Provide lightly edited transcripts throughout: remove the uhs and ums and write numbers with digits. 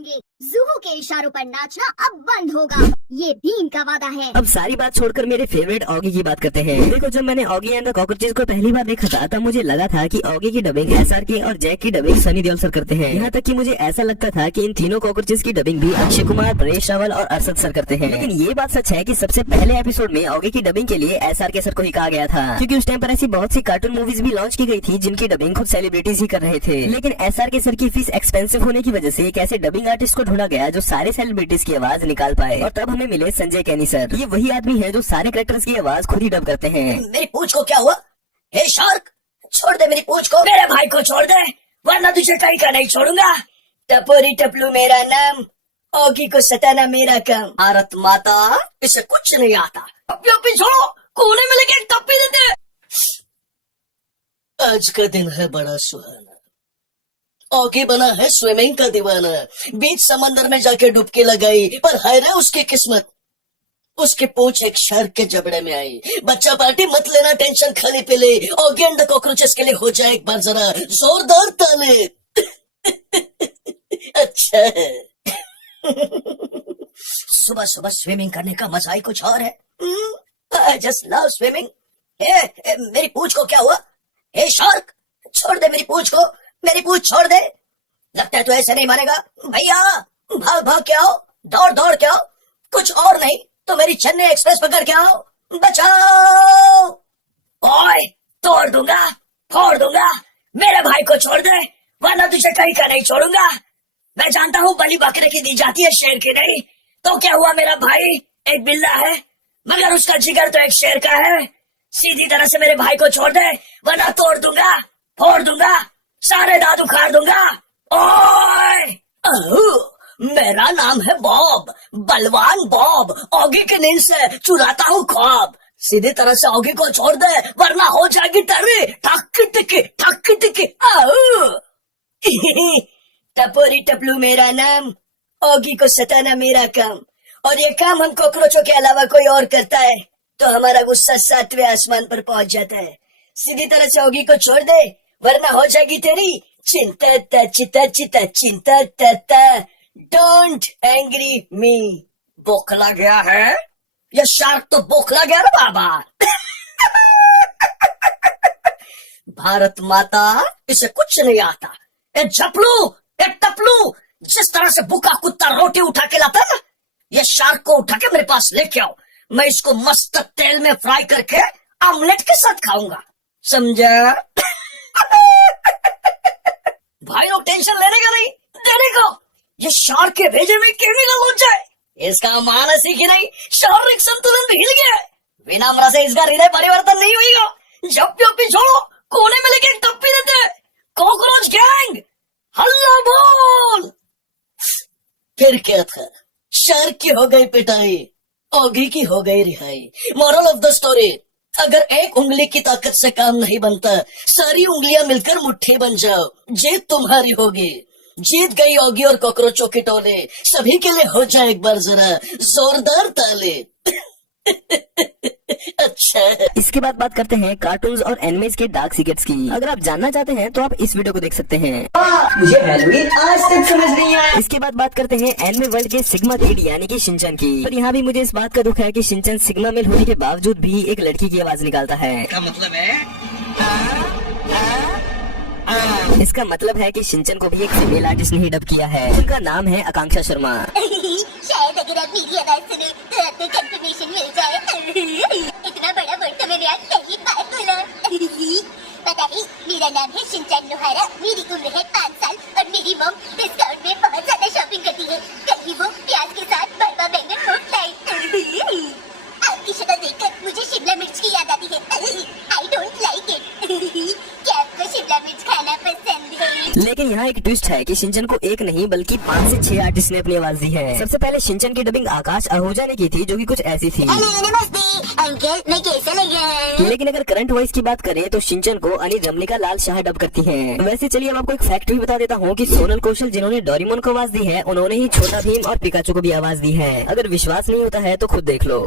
होंगे। जुहू के इशारों पर नाचना अब बंद होगा, ये भीम का वादा है। अब सारी बात छोड़कर मेरे फेवरेट ऑगी की बात करते हैं। देखो, जब मैंने ऑगी एंड द कॉकरोचेस को पहली बार देखा था तब मुझे लगा था कि ऑगी की डबिंग SRK और जैक की डबिंग सनी देओल सर करते हैं। यहाँ तक कि मुझे ऐसा लगता था कि इन तीनों कॉकरोचेस की डबिंग भी अक्षय कुमार, परेश रावल और अरशद सर करते हैं। लेकिन ये बात सच है कि सबसे पहले एपिसोड में ऑगी की डबिंग के लिए SRK सर को ही कहा गया था, क्योंकि उस टाइम पर ऐसी बहुत सी कार्टून मूवीज भी लॉन्च की गई थी जिनकी डबिंग खुद सेलिब्रिटीज ही कर रहे थे। लेकिन SRK सर की फीस एक्सपेंसिव होने की वजह से एक ऐसे डबिंग आर्टिस्ट को ढूंढा गया जो सारे सेलिब्रिटीज की आवाज निकाल पाए, और तब हमें मिले संजय कैनी सर। ये वही आदमी है जो सारे कैरेक्टर्स की आवाज खुद ही डब करते हैं। मेरी पूंछ को क्या हुआ? हे शार्क, छोड़ दे मेरी पूंछ को। मेरे भाई को छोड़ दे, वरना तुझे कहीं का नहीं छोड़ूंगा। टपोरी टपलू मेरा नाम, ऑगी को सताना मेरा काम। भारत माता, इसे कुछ नहीं आता। टप्पी छोड़ो, कोने में लेके टप्पी देते। आज का दिन है बड़ा सुहाना। ऑगी बना है स्विमिंग का दीवाना। बीच समंदर में जाके डुबकी लगाई, पर हाय रे उसकी किस्मत, उसकी पूंछ एक शार्क के जबड़े में आई। बच्चा पार्टी मत लेना टेंशन, खाली पे ले। ऑगी एंड द कॉकरोचेस के लिए हो जाए एक बार जरा जोरदार ताले। अच्छा है। सुबह सुबह स्विमिंग करने का मजा ही कुछ और है। I just love swimming. मेरी पूंछ को क्या हुआ? हे शार्क, छोड़ दे मेरी पूंछ को। मेरी पूंछ छोड़ दे। लगता है तू ऐसे नहीं मानेगा। भैया भाग भाग के आओ, दौड़ दौड़ के आओ, कुछ और नहीं तो मेरी चेन्नई एक्सप्रेस पकड़ के आओ, बचाओ। ओए, तोड़ दूंगा, फोड़ दूंगा। मेरे भाई को छोड़ दे, वरना तुझे कहीं का नहीं छोड़ूंगा। मैं जानता हूँ बलि बकरे की दी जाती है, शेर की नहीं। तो क्या हुआ, मेरा भाई एक बिल्ला है, मगर उसका जिगर तो एक शेर का है। सीधी तरह से मेरे भाई को छोड़ दे, वरना तोड़ दूंगा, फोड़ दूंगा, सारे दांत उखाड़ दूंगा। ओए, मेरा नाम है बॉब, बलवान बॉब। ऑगी के नींद से चुराता हूँ ख्वाब। सीधी तरह से ऑगी को छोड़ दे, वरना हो जाएगी तेरी ठक टिकी ठक टिकी। टपोरी टपलू मेरा नाम, ऑगी को सताना मेरा काम। और ये काम हम कॉकरोचों के अलावा कोई और करता है तो हमारा गुस्सा 7वें आसमान पर पहुंच जाता है। सीधी तरह से ऑगी को छोड़ दे, वरना हो जाएगी तेरी चिंता चिता चिता चिंता तता। डोंट एंग्री मी। बोखला गया है ये शार्क, तो बोखला गया ना बाबा। भारत माता, इसे कुछ नहीं आता। ए झपलू, ए टपलू, जिस तरह से भूखा कुत्ता रोटी उठा के लाता है ना, ये शार्क को उठा के मेरे पास लेके आओ। मैं इसको मस्त तेल में फ्राई करके ऑमलेट के साथ खाऊंगा, समझा? भाई लोग टेंशन लेने का नहीं, देने को। ये शार्क के भेजे में केमिकल हो जाए, इसका मानस ही कि नहीं, शारीरिक संतुलन भी हिल गया है। विनम्र से इसका हृदय परिवर्तन नहीं होगा। जब छोड़ो, कोने में लेके टप्पी देते। कॉकरोच गैंग, हल्ला बोल। फिर क्या था, शार्क की हो गई पिटाई, ऑगी की हो गई रिहाई। मॉरल ऑफ द स्टोरी, अगर एक उंगली की ताकत से काम नहीं बनता, सारी उंगलियां मिलकर मुट्ठी बन जाओ, जीत तुम्हारी होगी। जीत गई ऑगी और कॉकरोचों की टोले। सभी के लिए हो जाए एक बार जरा जोरदार ताले। अच्छा है। इसके बाद बात करते हैं कार्टून्स और एनिमेज के डार्क सीक्रेट्स की। अगर आप जानना चाहते हैं तो आप इस वीडियो को देख सकते हैं। मुझे हैलोवीन आज तक समझ नहीं आया। इसके बाद बात करते हैं एनिमे वर्ल्ड के सिग्मा किड यानी कि शिनचैन की। पर यहाँ भी मुझे इस बात का दुख है कि शिनचैन सिग्मा मेल होने के बावजूद भी एक लड़की की आवाज निकालता है। क्या मतलब है? इसका मतलब है कि शिनचैन को भी एक फीमेल आर्टिस्ट ने ही डब किया है। उनका नाम है आकांक्षा शर्मा। शायद अगर आप मेरी आवाज सुने तो आपको कंफर्मेशन मिल जाए। इतना बड़ा वर्ड तो मैंने आज पहली बार बोला। पता है, मेरा नाम है शिनचैन नोहारा। मेरी उम्र है 5 साल और मेरी मॉम डिस्काउंट में बहुत ज्यादा शॉपिंग करती है। कल ही वो प्याज के साथ बर्मा बैंगन रोट लाई। आपकी शक्ल देखकर मुझे शिमला मिर्च की याद आती है। I don't like it. क्या आपको शिमला मिर्च खाना पसंद है? लेकिन यहाँ एक ट्विस्ट है कि शिनचैन को एक नहीं बल्कि 5 से 6 आर्टिस्ट ने अपनी आवाज दी है। सबसे पहले शिनचैन की डबिंग आकाश आहूजा ने की थी, जो कि कुछ ऐसी थी। नमस्ते अंकल, मैं कैसा लग रहा है? लेकिन अगर करंट वॉइस की बात करें तो शिनचैन को अनी रमनिका लाल शाह डब करती हैं। वैसे चलिए अब आपको एक फैक्ट भी बता देता हूँ कि सोनल कौशल जिन्होंने डोरेमोन को आवाज दी है, उन्होंने ही छोटा भीम और पिकाचू को भी आवाज दी है। अगर विश्वास नहीं होता है तो खुद देख लो।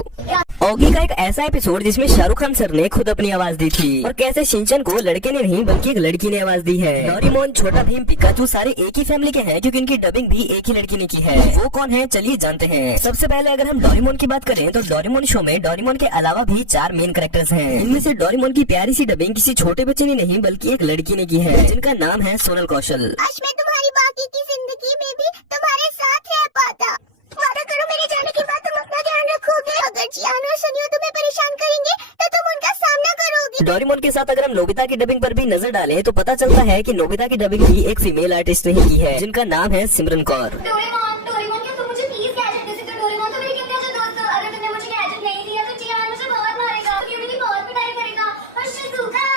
ऑगी का एक ऐसा एपिसोड जिसमें शाहरुख खान सर ने खुद अपनी आवाज दी थी, और कैसे शिनचैन को लड़के ने नहीं बल्कि एक लड़की ने आवाज दी है। डोरेमोन, छोटा भीम पिकाचू सारे एक ही फैमिली के हैं क्योंकि इनकी डबिंग भी एक ही लड़की ने की है। वो कौन है चलिए जानते हैं। सबसे पहले अगर हम डोरेमोन की बात करें तो डोरेमोन शो में डोरेमोन के अलावा भी 4 मेन कैरेक्टर्स हैं। इनमें से डोरेमोन की प्यारी सी डबिंग किसी छोटे बच्चे ने नहीं बल्कि एक लड़की ने की है जिनका नाम है सोनल कौशल। आज मैं तुम्हारी बाकी की जिंदगी में भी तुम्हारे साथ रह पाता। वादा करो मेरे जाने के बाद तुम अपना ध्यान रखोगे। अगर जियान और सनियो तुम्हें परेशान करेंगे तो तुम उनका सामना करोगे। डोरेमोन के साथ अगर हम नोबिता की डबिंग पर भी नजर डालें तो पता चलता है कि नोबिता की डबिंग भी एक फीमेल आर्टिस्ट ने ही की है जिनका नाम है सिमरन कौर। डोरेमोन क्या तुम मुझे प्लीज गैजेट दे सकते हो? डोरेमोन तो मेरे कितने अच्छे दोस्त हो। अगर तुमने मुझे गैजेट नहीं दिया तो जियान मुझे बहुत मारेगा, मेरी बहुत पिटाई करेगा। और शिजुका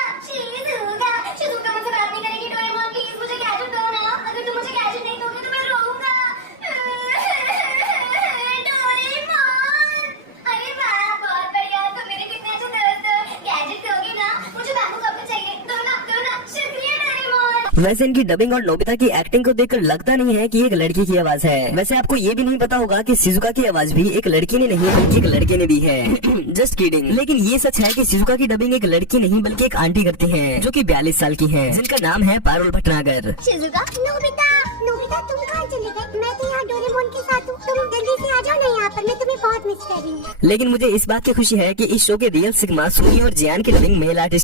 मुझसे बात नहीं करेगी। डोरेमोन प्लीज मुझे गैजेट दो ना। अगर तुम मुझे गैजेट नहीं दोगे तो मैं रोऊंगा। डोरेमोन, अरे वाह बहुत बढ़िया, तुम मेरे कितने अच्छे दोस्त हो। गैजेट दोगे ना? मुझे बैम्बू कप चाहिए। दो ना शुक्रिया डोरेमोन। वैसे इनकी डबिंग और नोबिता की एक्टिंग को देखकर लगता नहीं है कि एक लड़की की आवाज है। वैसे आपको ये भी नहीं पता होगा कि शिजुका की आवाज भी एक लड़की ने नहीं बल्कि एक लड़के ने दी है। Just kidding. लेकिन ये सच है कि शिजुका की डबिंग एक लड़की नहीं बल्कि एक आंटी करती है जो कि 42 साल की है जिनका नाम है पारुल भटनागर। शिजुका, नोबिता तुम कहाँ चले गए? मैं तो यहाँ डोरेमोन के साथ हूँ। तुम जल्दी से आ जाओ ना यहाँ पर, मैं तुम्हें बहुत मिस कर रही हूँ। लेकिन मुझे इस बात की खुशी है कि इस शो के रियल सिग्मा सुनी और जियान की डबिंग मेल आर्टिस्ट